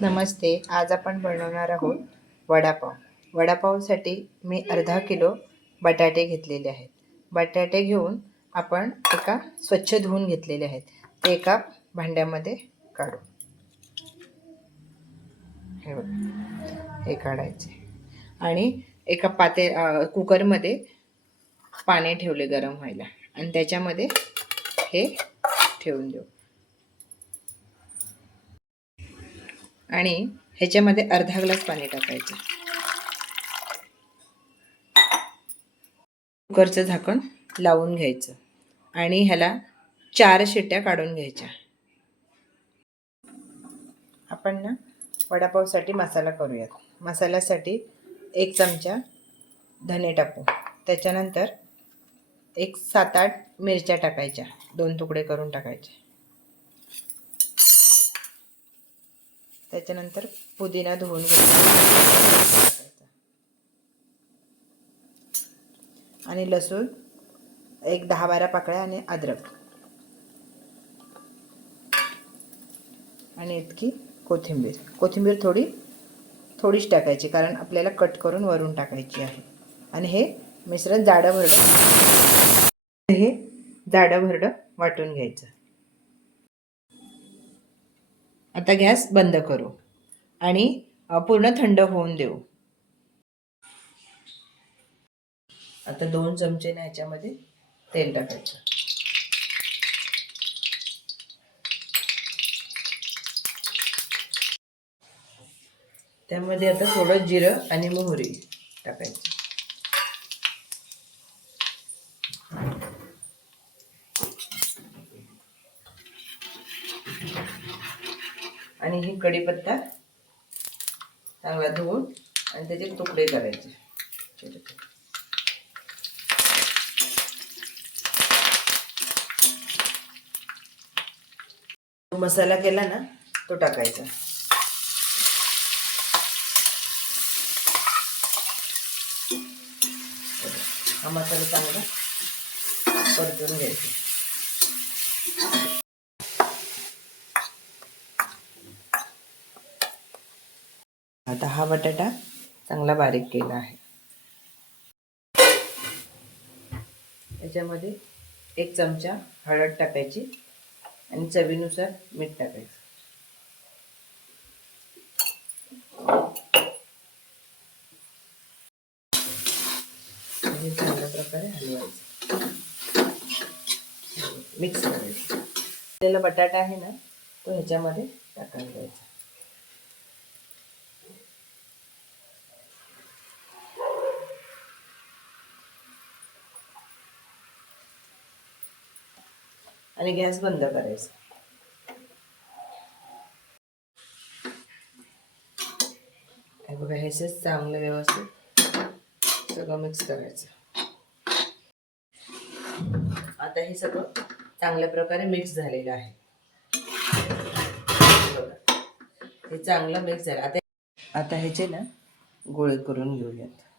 नमस्ते आज आपण बनवणार आहोत वडापाव. वडापावसाठी मी अर्धा किलो बटाटे घेतलेले आहेत. बटाटे घेऊन आपण एका स्वच्छ धुवून घेतलेले आहेत. ते एका भांड्यामध्ये काढू. हे बघा हे काढायचे. आणि एका पाते कुकरमध्ये पाणी ठेवले गरम व्हायला. आणि त्याच्यामध्ये हे ठेवून देऊ. आणि ह्याच्यामध्ये अर्धा ग्लास पाणी टाकायचं. कुकरचं झाकण लावून घ्यायचं आणि ह्याला चार शिट्ट्या काढून घ्यायच्या. आपण ना वडापावसाठी मसाला करूयात. मसाल्यासाठी एक चमचा धने टाकू. त्याच्यानंतर एक सात आठ मिरच्या टाकायच्या. दोन तुकडे करून टाकायचे. त्याच्यानंतर पुदिना धुवून घ्यायचा. आणि लसूण एक दहा बारा पाकळ्या आणि अद्रक. आणि इतकी कोथिंबीर. कोथिंबीर थोडी थोडीच टाकायची कारण आपल्याला कट करून वरून टाकायची आहे. आणि हे मिश्रण जाडं भरडं हे जाडं भरडं वाटून घ्यायचं. आता गॅस बंद करू आणि पूर्ण थंड होऊन देऊ. आता दोन चमचे ना ह्याच्यामध्ये तेल टाकायचं. त्यामध्ये आता थोडं जिरं आणि मोहरी टाकायचं. आणि ही कढीपत्ता चांगला धुवून आणि त्याचे तुकडे करायचे छोटे छोटे. तो मसाला केला ना तो टाकायचा हा मसाला चांगला परतून घ्यायचा हा बटाटा चांगला बारीक केला आहे. याच्यामध्ये एक चमचा हळद टाकायची आणि चवीनुसार मीठ टाकायचं. चांगल्या प्रकारे हलवायचं. मिक्स करायचं. आपल्याला बटाटा आहे ना तो ह्याच्यामध्ये टाकायला द्यायचा. आणि गॅस बंद करायचा. बघा हे चांगलं व्यवस्थित सगळं मिक्स करायचं. आता हे सगळं चांगल्या प्रकारे मिक्स झालेलं आहे. हे हे चांगलं मिक्स झालं. आता आता ह्याचे ना गोळे करून घेऊयात.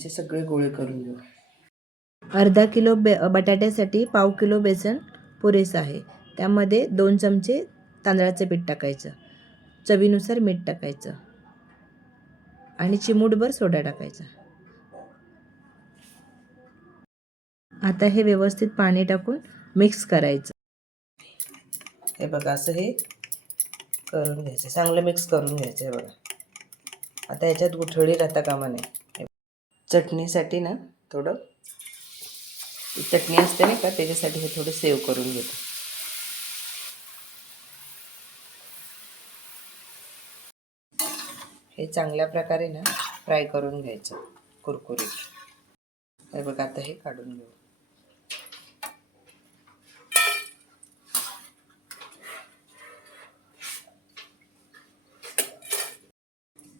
असे सगळे गोळे करून घेऊ. अर्धा किलो बे बटाट्यासाठी पाव किलो बेसन पुरेसं आहे. त्यामध्ये दोन चमचे तांदळाचं पीठ टाकायचं. चवीनुसार मीठ टाकायचं. आणि चिमूटभर सोडा टाकायचा. आता हे व्यवस्थित पाणी टाकून मिक्स करायचं. हे बघा असं हे करून घ्यायचं. चांगलं मिक्स करून घ्यायचं हे बघा. आता ह्याच्यात गुठळी राहता कामा नये. हे चटणीसाठी ना थोडं चटणी असते नाही का त्याच्यासाठी हे थोडं सेव करून घेतो. हे चांगल्या प्रकारे ना फ्राय करून घ्यायचं कुरकुरीत. हे बघा आता हे काढून घेऊ.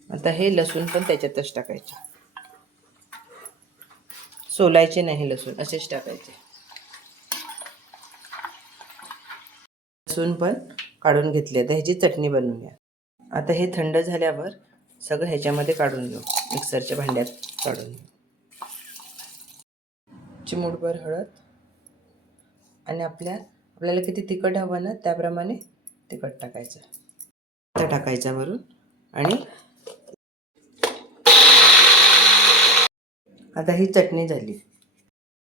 आता हे लसूण पण त्याच्यातच टाकायचं. सोलायचे नाही लसूण असेच टाकायचे. लसूण पण काढून घेतले आता ह्याची चटणी बनवूया. आता हे थंड झाल्यावर सगळं ह्याच्यामध्ये काढून घेऊ. मिक्सरच्या भांड्यात काढून घेऊ. चिमूटभर हळद. आणि आपल्या आपल्याला किती तिखट हवं ना त्याप्रमाणे तिखट टाकायचं. आता टाकायचा वरून. आणि आता ही चटणी झाली.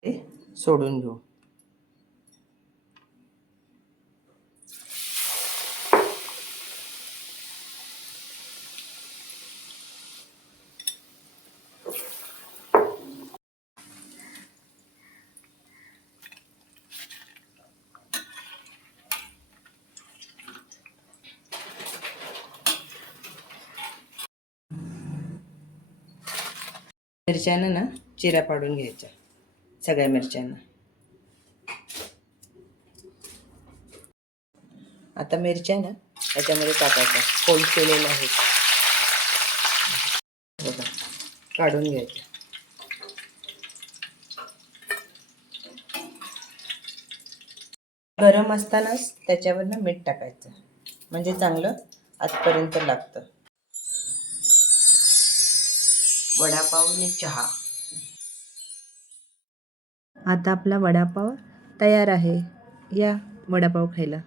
हे सोडून घेऊ मिरच्यांना ना चिरा पाडून घ्यायच्या सगळ्या मिरच्यांना. आता मिरच्या ना याच्यामध्ये टाकायच्या कोल केलेल्या आहेत बघा काढून घ्यायच्या. गरम असतानाच त्याच्यावरनं मीठ टाकायचं म्हणजे चांगलं आतपर्यंत लागतं. वडापाव आणि चहा. आता आपला वडापाव तयार आहे. या वडापाव खायला.